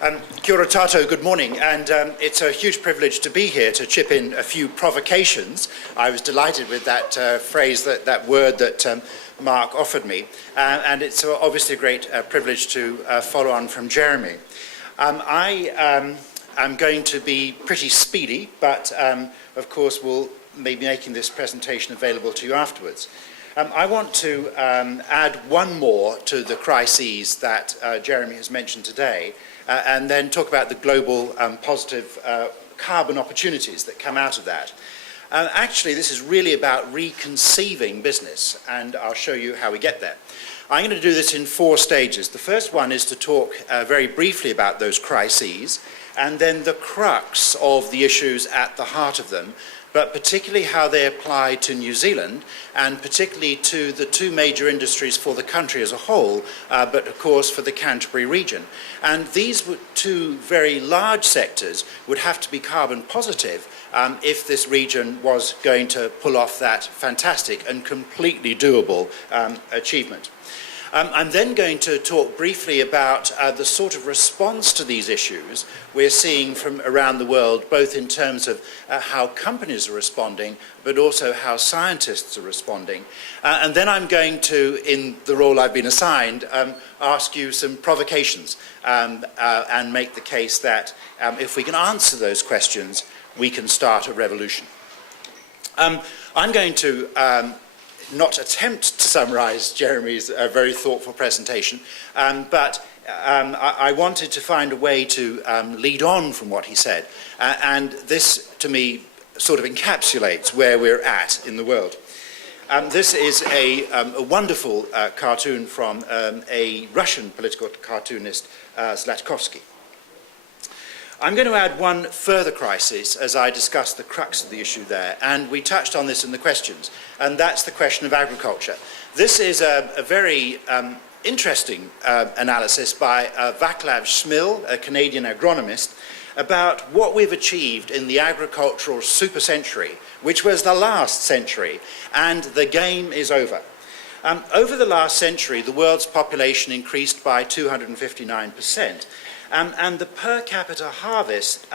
Kia ora tātou, good morning, and it's a huge privilege to be here to chip in a few provocations. I was delighted with that phrase, that word that Mark offered me, and it's obviously a great privilege to follow on from Jeremy. I am going to be pretty speedy, but of course we'll be making this presentation available to you afterwards. I want to add one more to the crises that Jeremy has mentioned today, and then talk about the global positive carbon opportunities that come out of that. Actually, this is really about reconceiving business, and I'll show you how we get there. I'm going to do this in 4 stages. The first one is to talk very briefly about those crises, and then the crux of the issues at the heart of them, but particularly how they apply to New Zealand, and particularly to the 2 major industries for the country as a whole, but of course for the Canterbury region. And these 2 very large sectors would have to be carbon positive if this region was going to pull off that fantastic and completely doable achievement. I'm then going to talk briefly about the sort of response to these issues we're seeing from around the world, both in terms of how companies are responding, but also how scientists are responding. And then I'm going to, in the role I've been assigned, ask you some provocations and make the case that if we can answer those questions, we can start a revolution. I'm going to not attempt to summarize Jeremy's very thoughtful presentation, but I wanted to find a way to lead on from what he said, and this to me sort of encapsulates where we're at in the world. This is a wonderful cartoon from a Russian political cartoonist, Zlatkovsky. I'm going to add one further crisis as I discuss the crux of the issue there, and we touched on this in the questions, and that's the question of agriculture. This is a very interesting analysis by Vaclav Smil, a Canadian agronomist, about what we've achieved in the agricultural supercentury, which was the last century, and the game is over. Over the last century, the world's population increased by 259%. And the per capita harvest,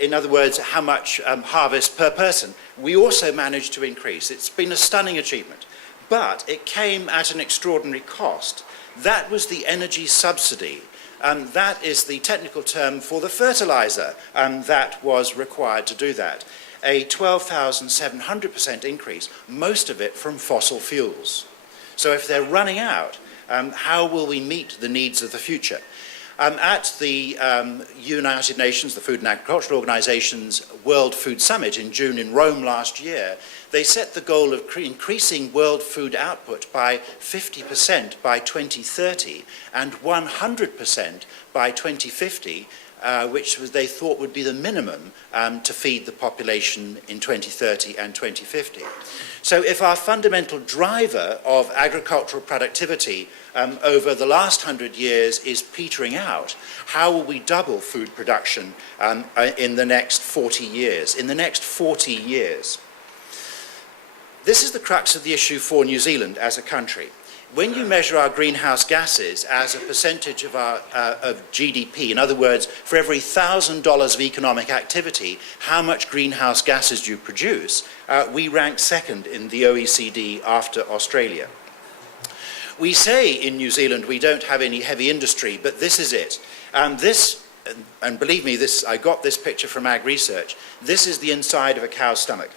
in other words, how much harvest per person, we also managed to increase. It's been a stunning achievement, but it came at an extraordinary cost. That was the energy subsidy. That is the technical term for the fertilizer that was required to do that. A 12,700% increase, most of it from fossil fuels. So if they're running out, how will we meet the needs of the future? At the United Nations, the Food and Agriculture Organization's World Food Summit in June in Rome last year, they set the goal of increasing world food output by 50% by 2030 and 100% by 2050, which they thought would be the minimum to feed the population in 2030 and 2050. So if our fundamental driver of agricultural productivity over the last 100 years is petering out, how will we double food production in the next 40 years? In the next 40 years. This is the crux of the issue for New Zealand as a country. When you measure our greenhouse gases as a percentage of our of GDP, in other words, for every $1,000 of economic activity, how much greenhouse gases do you produce? We rank second in the OECD after Australia. We say in New Zealand we don't have any heavy industry, but this is it. And believe me, I got this picture from Ag Research. This is the inside of a cow's stomach,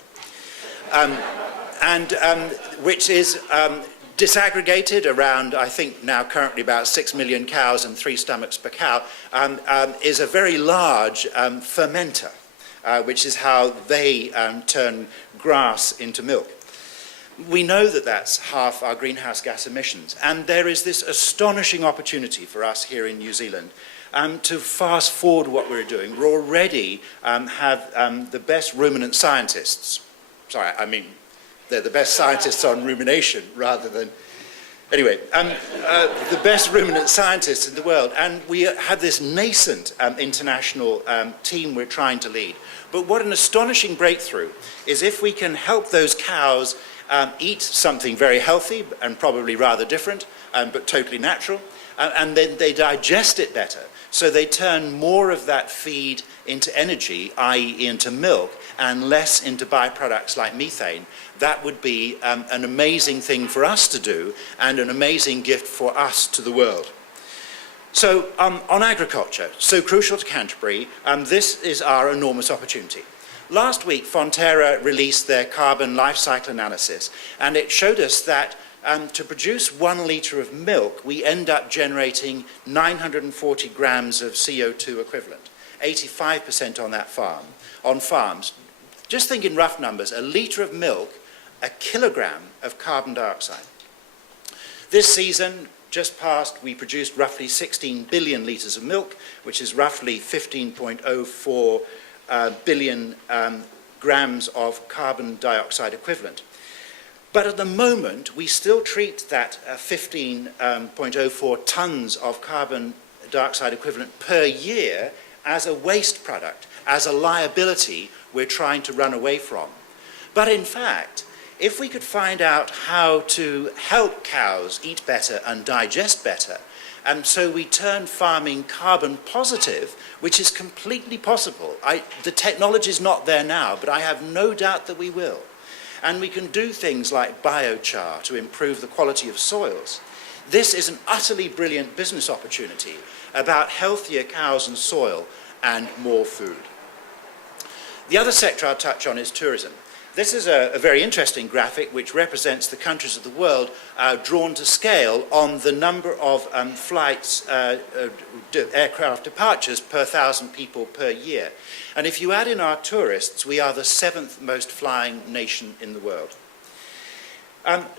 which is disaggregated around, I think now currently about 6 million cows and 3 stomachs per cow, is a very large fermenter, which is how they turn grass into milk. We know that that's half our greenhouse gas emissions, and there is this astonishing opportunity for us here in New Zealand to fast forward what we're doing. We already have the best ruminant scientists. Sorry, I mean, they're the best scientists on rumination rather than... Anyway, the best ruminant scientists in the world. And we have this nascent international team we're trying to lead. But what an astonishing breakthrough is if we can help those cows eat something very healthy and probably rather different, but totally natural, and then they digest it better. So they turn more of that feed into energy, i.e. into milk, and less into byproducts like methane. That would be an amazing thing for us to do, and an amazing gift for us to the world. So on agriculture, so crucial to Canterbury, this is our enormous opportunity. Last week, Fonterra released their carbon life cycle analysis, and it showed us that to produce 1 litre of milk, we end up generating 940 grams of CO2 equivalent, 85% on that farm, on farms. Just think in rough numbers, a litre of milk, a kilogram of carbon dioxide. This season, just past, we produced roughly 16 billion litres of milk, which is roughly 15.04 billion grams of carbon dioxide equivalent. But at the moment, we still treat that 15.04 tons of carbon dioxide equivalent per year as a waste product, as a liability we're trying to run away from. But in fact, if we could find out how to help cows eat better and digest better, and so we turn farming carbon positive, which is completely possible. The technology is not there now, but I have no doubt that we will. And we can do things like biochar to improve the quality of soils. This is an utterly brilliant business opportunity about healthier cows and soil and more food. The other sector I'll touch on is tourism. This is a very interesting graphic which represents the countries of the world drawn to scale on the number of flights, aircraft departures per 1,000 people per year. And if you add in our tourists, we are the 7th most flying nation in the world.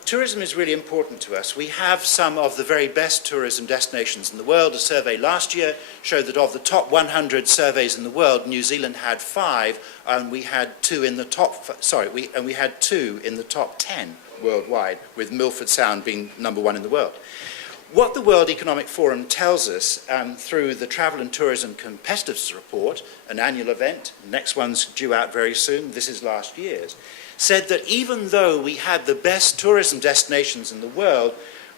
Tourism is really important to us. We have some of the very best tourism destinations in the world. A survey last year showed that of the top 100 surveys in the world, New Zealand had 5, and we had 2 in the top. We had 2 in the top 10 worldwide, with Milford Sound being number 1 in the world. What the World Economic Forum tells us through the Travel and Tourism Competitiveness Report, an annual event, next one's due out very soon, this is last year's, said that even though we had the best tourism destinations in the world,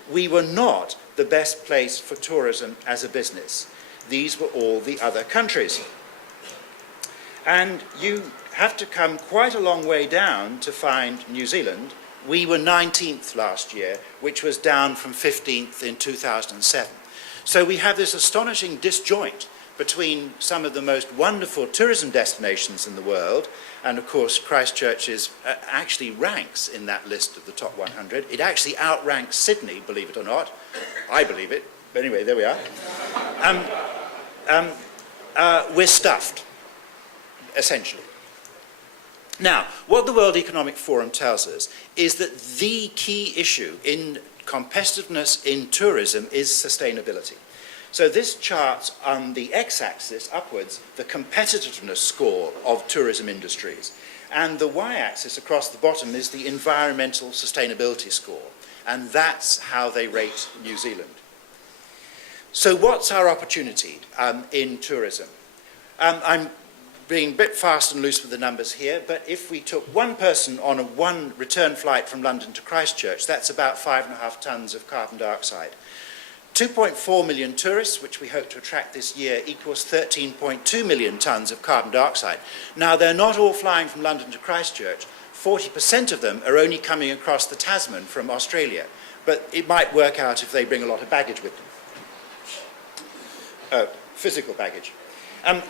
we were not the best place for tourism as a business. These were all the other countries. And you have to come quite a long way down to find New Zealand. We were 19th last year, which was down from 15th in 2007. So we have this astonishing disjoint between some of the most wonderful tourism destinations in the world, and of course Christchurch actually ranks in that list of the top 100. It actually outranks Sydney, believe it or not. I believe it, but anyway, there we are. We're stuffed, essentially. Now, what the World Economic Forum tells us is that the key issue in competitiveness in tourism is sustainability. So this charts on the x-axis upwards the competitiveness score of tourism industries, and the y-axis across the bottom is the environmental sustainability score, and that's how they rate New Zealand. So what's our opportunity in tourism? I'm being a bit fast and loose with the numbers here, but if we took one person on one return flight from London to Christchurch, that's about 5.5 tons of carbon dioxide. 2.4 million tourists, which we hope to attract this year, equals 13.2 million tons of carbon dioxide. Now, they're not all flying from London to Christchurch. 40% of them are only coming across the Tasman from Australia, but it might work out if they bring a lot of baggage with them. Physical baggage. So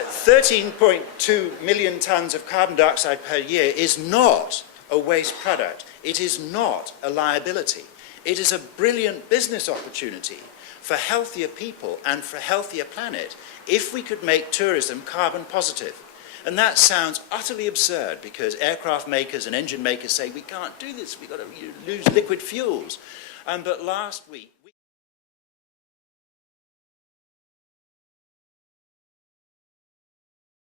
13.2 million tons of carbon dioxide per year is not a waste product. It is not a liability. It is a brilliant business opportunity for healthier people and for a healthier planet if we could make tourism carbon positive. And that sounds utterly absurd because aircraft makers and engine makers say we can't do this, we've got to use liquid fuels. But last week